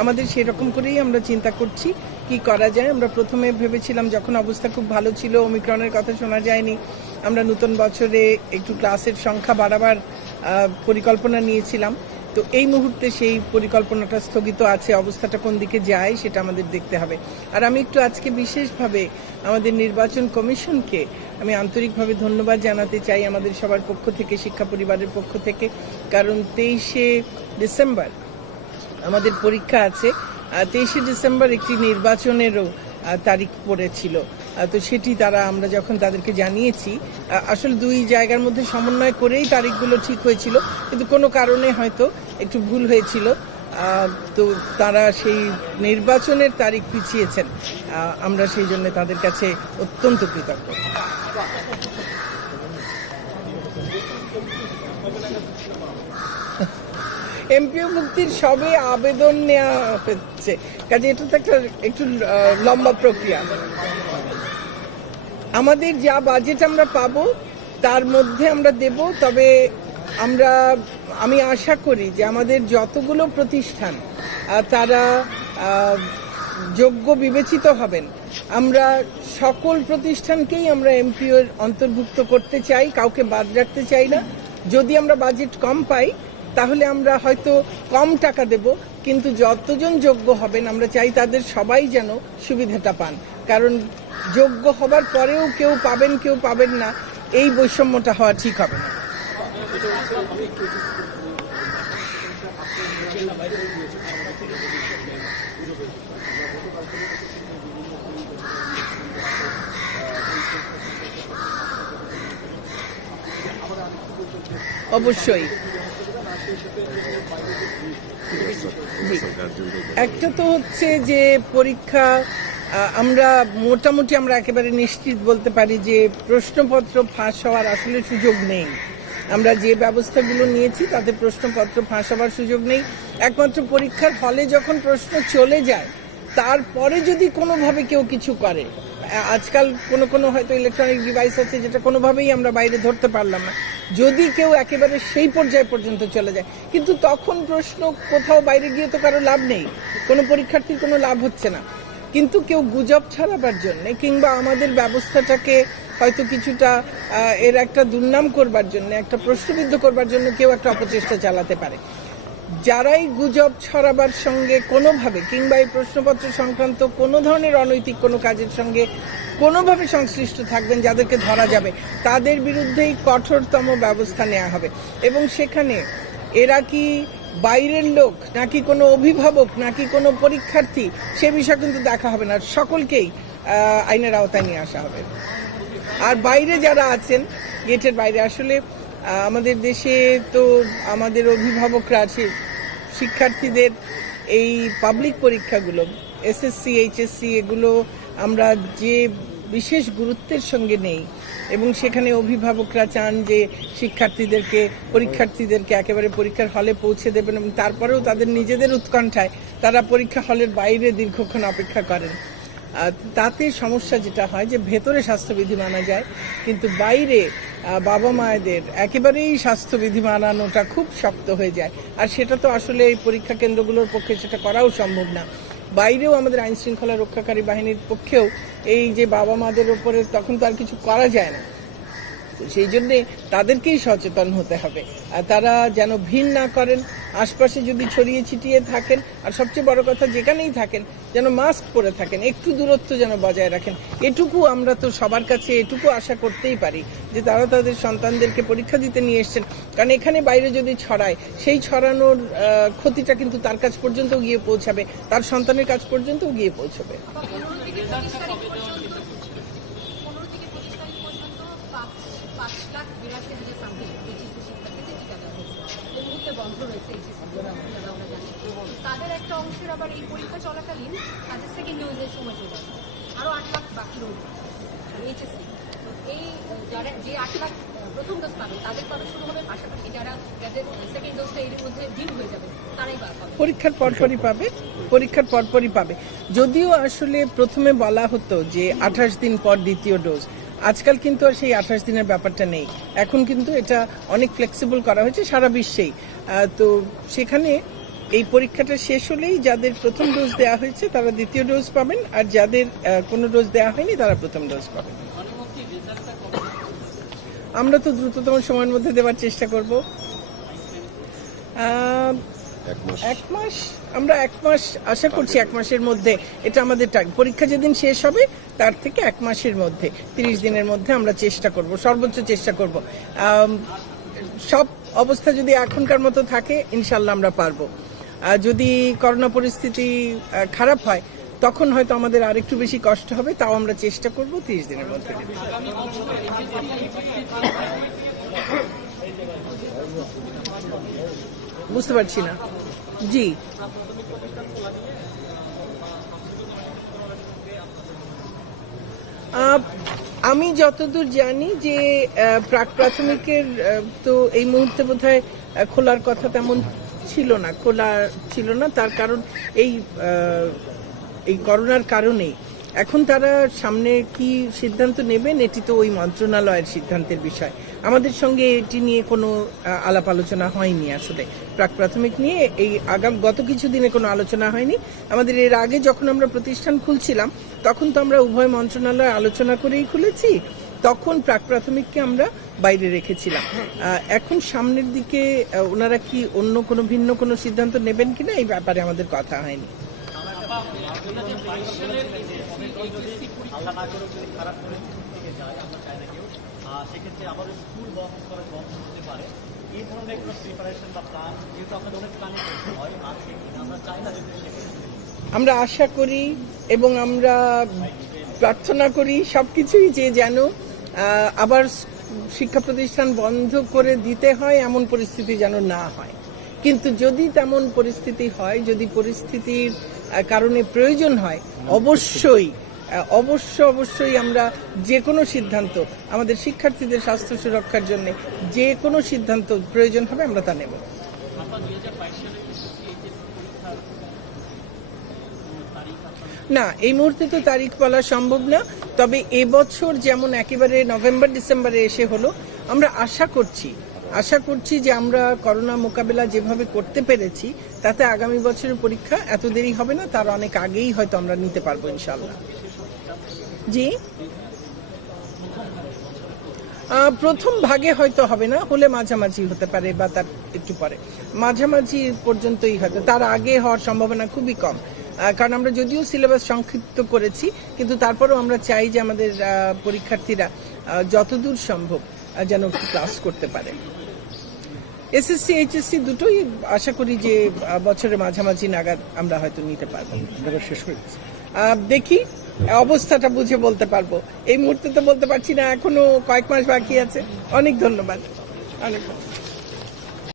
আমাদের সেরকম করেই আমরা চিন্তা করছি কি করা যায়। আমরা প্রথমে ভেবেছিলাম যখন অবস্থা খুব ভালো ছিল, ওমিক্রনের কথা শোনা যায়নি, আমরা নতুন বছরে একটু ক্লাসের সংখ্যা বাড়াবার পরিকল্পনা নিয়েছিলাম। তো এই মুহূর্তে সেই পরিকল্পনাটা স্থগিত আছে। অবস্থাটা কোন দিকে যায় সেটা আমাদের দেখতে হবে। আর আমি একটু আজকে বিশেষভাবে আমাদের নির্বাচন কমিশনকে আমি আন্তরিকভাবে ধন্যবাদ জানাতে চাই আমাদের সবার পক্ষ থেকে, শিক্ষা পরিবারের পক্ষ থেকে। কারণ 23শে ডিসেম্বর আমাদের পরীক্ষা আছে। 23শে ডিসেম্বর একটি নির্বাচনেরও তারিখ পড়েছিল। তো সেটি আমরা যখন তাদেরকে জানিয়েছি, আসলে দুই জায়গার মধ্যে সমন্বয় করেই তারিখগুলো ঠিক হয়েছিল, কিন্তু কোনো কারণে হয়তো একটু ভুল হয়েছিল। তো তারা সেই নির্বাচনের তারিখ পিছিয়েছেন। আমরা সেই জন্য তাদের কাছে অত্যন্ত কৃতজ্ঞ। এমপিও মুক্তির সবে আবেদন নেওয়া হচ্ছে, কাজে এটা তো একটু লম্বা প্রক্রিয়া। আমাদের যা বাজেট আমরা পাবো তার মধ্যে আমরা দেব। তবে আমি আশা করি যে আমাদের যতগুলো প্রতিষ্ঠান তারা যোগ্য বিবেচিত হবেন, আমরা সকল প্রতিষ্ঠানকেই আমরা এমপিওর অন্তর্ভুক্ত করতে চাই, কাউকে বাদ রাখতে চাই না। যদি আমরা বাজেট কম পাই তাহলে আমরা হয়তো কম টাকা দেব, কিন্তু যতজন যোগ্য হবেন আমরা চাই তাদের সবাই যেন সুবিধাটা পান। কারণ যোগ্য হবার পরেও কেউ পাবেন কেউ পাবেন না, এই বৈষম্যটা হওয়া ঠিক হবে না। অবশ্যই একটা তো হচ্ছে যে পরীক্ষা আমরা মোটামুটি একেবারে নিশ্চিত বলতে পারি যে প্রশ্নপত্র ফাঁস হওয়ার আসলে সুযোগ নেই। আমরা যে ব্যবস্থাগুলো নিয়েছি তাতে প্রশ্নপত্র ফাঁস হওয়ার সুযোগ নেই। একমাত্র পরীক্ষার হলে যখন প্রশ্ন চলে যায় তারপরে যদি কোনোভাবে কেউ কিছু করে, আজকাল কোনো হয়তো ইলেকট্রনিক ডিভাইস আছে যেটা কোনোভাবেই আমরা বাইরে ধরতে পারলাম না, যদি কেউ একেবারে সেই পর্যায় পর্যন্ত চলে যায়, কিন্তু তখন প্রশ্ন কোথাও বাইরে গিয়ে তো কারো লাভ নেই, কোনো পরীক্ষার্থীর কোনো লাভ হচ্ছে না। কিন্তু কেউ গুজব ছড়াবার জন্য কিংবা আমাদের ব্যবস্থাটাকে হয়তো কিছুটা এর একটা দুর্নাম করবার জন্য, একটা প্রশ্নবিদ্ধ করবার জন্য কেউ একটা অপচেষ্টা চালাতে পারে। যারাই গুজব ছড়াবার সঙ্গে কোনোভাবে কিংবা এই প্রশ্নপত্র সংক্রান্ত কোনো ধরনের অনৈতিক কোনো কাজের সঙ্গে কোনোভাবে সংশ্লিষ্ট থাকবেন, যাদেরকে ধরা যাবে তাদের বিরুদ্ধেই কঠোরতম ব্যবস্থা নেওয়া হবে। এবং সেখানে এরা কি বাইরের লোক নাকি কোনো অভিভাবক নাকি কোনো পরীক্ষার্থী সে বিষয় কিন্তু দেখা হবে না, সকলকেই আইনের আওতায় নিয়ে আসা হবে। আর বাইরে যারা আছেন গেটের বাইরে, আসলে আমাদের দেশে তো আমাদের অভিভাবকরা আছে, শিক্ষার্থীদের এই পাবলিক পরীক্ষাগুলো এসএসসি এইচএসসি এগুলো আমরা যে বিশেষ গুরুত্বের সঙ্গে নেই, এবং সেখানে অভিভাবকরা চান যে পরীক্ষার্থীদেরকে একেবারে পরীক্ষার হলে পৌঁছে দেবেন, এবং তারপরেও তাদের নিজেদের উৎকণ্ঠায় তারা পরীক্ষা হলের বাইরে দীর্ঘক্ষণ অপেক্ষা করেন। তাতে সমস্যা যেটা হয় যে ভেতরে স্বাস্থ্যবিধি মানা যায়, কিন্তু বাইরে বাবা মায়েদের একেবারেই স্বাস্থ্যবিধি মানানোটা খুব শক্ত হয়ে যায়। আর সেটা তো আসলে এই পরীক্ষা কেন্দ্রগুলোর পক্ষে সেটা করাও সম্ভব না। বাইরেও আমাদের আইন শৃঙ্খলা রক্ষাকারী বাহিনীর পক্ষেও এই যে বাবা মাদের ওপরে তখন তো আর কিছু করা যায় না, সেই জন্যে তাদেরকেই সচেতন হতে হবে। আর তারা যেন ভিড় না করেন, আশপাশে যদি ছড়িয়ে ছিটিয়ে থাকেন, আর সবচেয়ে বড় কথা যেখানেই থাকেন যেন মাস্ক পরে থাকেন, একটু দূরত্ব যেন বজায় রাখেন। এটুকু আমরা তো সবার কাছে এটুকু আশা করতেই পারি যে তারা তাদের সন্তানদেরকে পরীক্ষা দিতে নিয়ে এসছেন। কারণ এখানে বাইরে যদি ছড়ায়, সেই ছড়ানোর ক্ষতিটা কিন্তু তার কাছ পর্যন্ত গিয়ে পৌঁছাবে, তার সন্তানের কাছ পর্যন্ত গিয়ে পৌঁছবে। তাদের একটা অংশের আবার এই পরীক্ষা চলাকালীন তাদের সেকেন্ড ডোজের সময় চলে যাবে, আরো 8 লাখ বাকি রয়েছে এইচএসসি। এই যারা যে 8 লাখ প্রথম ডোজ পাবে তাদের পাবে শুরু হবে, পাশাপাশি যাদের সেকেন্ড ডোজটা এর মধ্যে ডিল হয়ে যাবে তারাই পাবে, পরীক্ষার পরপরই পাবে। যদিও আসলে প্রথমে বলা হতো যে 28 দিন পর দ্বিতীয় ডোজ, আজকাল কিন্তু আর সেই 28 দিনের ব্যাপারটা নেই। এখন কিন্তু এটা অনেক ফ্লেক্সিবল করা হয়েছে সারা বিশ্বেই। তো সেখানে এই পরীক্ষাটা শেষ হলেই যাদের প্রথম ডোজ দেওয়া হয়েছে তারা দ্বিতীয় ডোজ পাবেন, আর যাদের কোনো ডোজ দেওয়া হয়নি তারা প্রথম ডোজ পাবেন। আমরা তো দ্রুততম সময়ের মধ্যে দেওয়ার চেষ্টা করব। এক মাস, আমরা 1 মাস আশা করছি, 1 মাসের মধ্যে এটা আমাদের টার্গেট। পরীক্ষা যেদিন শেষ হবে তার থেকে 1 মাসের মধ্যে, 30 দিনের মধ্যে আমরা চেষ্টা করব, সর্বোচ্চ চেষ্টা করব। সব অবস্থা যদি এখনকার মতো থাকে ইনশাল্লাহ আমরা পারবো। যদি করোনা পরিস্থিতি খারাপ হয় তখন হয়তো আমাদের আরেকটু বেশি কষ্ট হবে, তাও আমরা চেষ্টা করব 30 দিনের মধ্যে। বুঝতে পারছি না। জি, আমি যতদূর জানি যে প্রাক প্রাথমিকের তো এই মুহূর্তে বোধহয় খোলার কথা তেমন ছিল না, তার কারণ এই করোনার কারণেই। এখন তারা সামনে কি সিদ্ধান্ত নেবেন এটি তো ওই মন্ত্রণালয়ের সিদ্ধান্তের বিষয়। আমাদের সঙ্গে এটি নিয়ে কোনো আলাপ আলোচনা হয়নি। আসলে প্রাক প্রাথমিক নিয়ে এই গত কিছুদিনে কোনো আলোচনা হয়নি। আমাদের এর আগে যখন আমরা প্রতিষ্ঠান খুলছিলাম তখন তো আমরা উভয় মন্ত্রণালয় আলোচনা করেই খুলেছি, তখন প্রাক প্রাথমিককে আমরা বাইরে রেখেছিলাম। এখন সামনের দিকে ওনারা কি অন্য কোনো ভিন্ন কোনো সিদ্ধান্ত নেবেন কিনা এই ব্যাপারে আমাদের কথা হয়নি। আমরা আশা করি এবং আমরা প্রার্থনা করি সবকিছুই যে যেন আবার শিক্ষা প্রতিষ্ঠান বন্ধ করে দিতে হয় এমন পরিস্থিতি যেন না হয়। কিন্তু যদি তেমন পরিস্থিতি হয়, যদি পরিস্থিতির কারণে প্রয়োজন হয়, অবশ্যই আমরা যে কোনো সিদ্ধান্ত, আমাদের শিক্ষার্থীদের স্বাস্থ্য সুরক্ষার জন্য যে কোনো সিদ্ধান্ত প্রয়োজন হবে আমরা তা নেব। না, এই মুহূর্তে তো তারিখ বলা সম্ভব না, তবে এবছর যেমন একেবারে নভেম্বর ডিসেম্বরে এসে হলো, আমরা আশা করছি যে আমরা করোনা মোকাবেলা যেভাবে করতে পেরেছি তাতে আগামী বছরের পরীক্ষা এত দেরি হবে না, তার অনেক আগেই হয়তো আমরা নিতে পারবো ইনশাল্লাহ। জি, প্রথম ভাগে হয়তো হবে না, হলে মাঝামাঝি হতে পারে বা তার একটু পরে, মাঝামাঝি পর্যন্তই হয়তো, তার আগে হওয়ার সম্ভাবনা খুবই কম। কারণ আমরা যদিও সিলেবাস সংক্ষিপ্ত করেছি কিন্তু তারপরেও আমরা চাই যে আমাদের পরীক্ষার্থীরা যতদূর সম্ভব যেন ক্লাস করতে পারে। এসএসসি এইচএসসি দুটোই আশা করি যে বছরের মাঝামাঝি নাগাদ আমরা হয়তো নিতে পারবো। দেখি, অবস্থাটা বুঝে বলতে পারবো, এই মুহূর্তে তো বলতে পারছি না, এখনো কয়েক মাস বাকি আছে। অনেক ধন্যবাদ।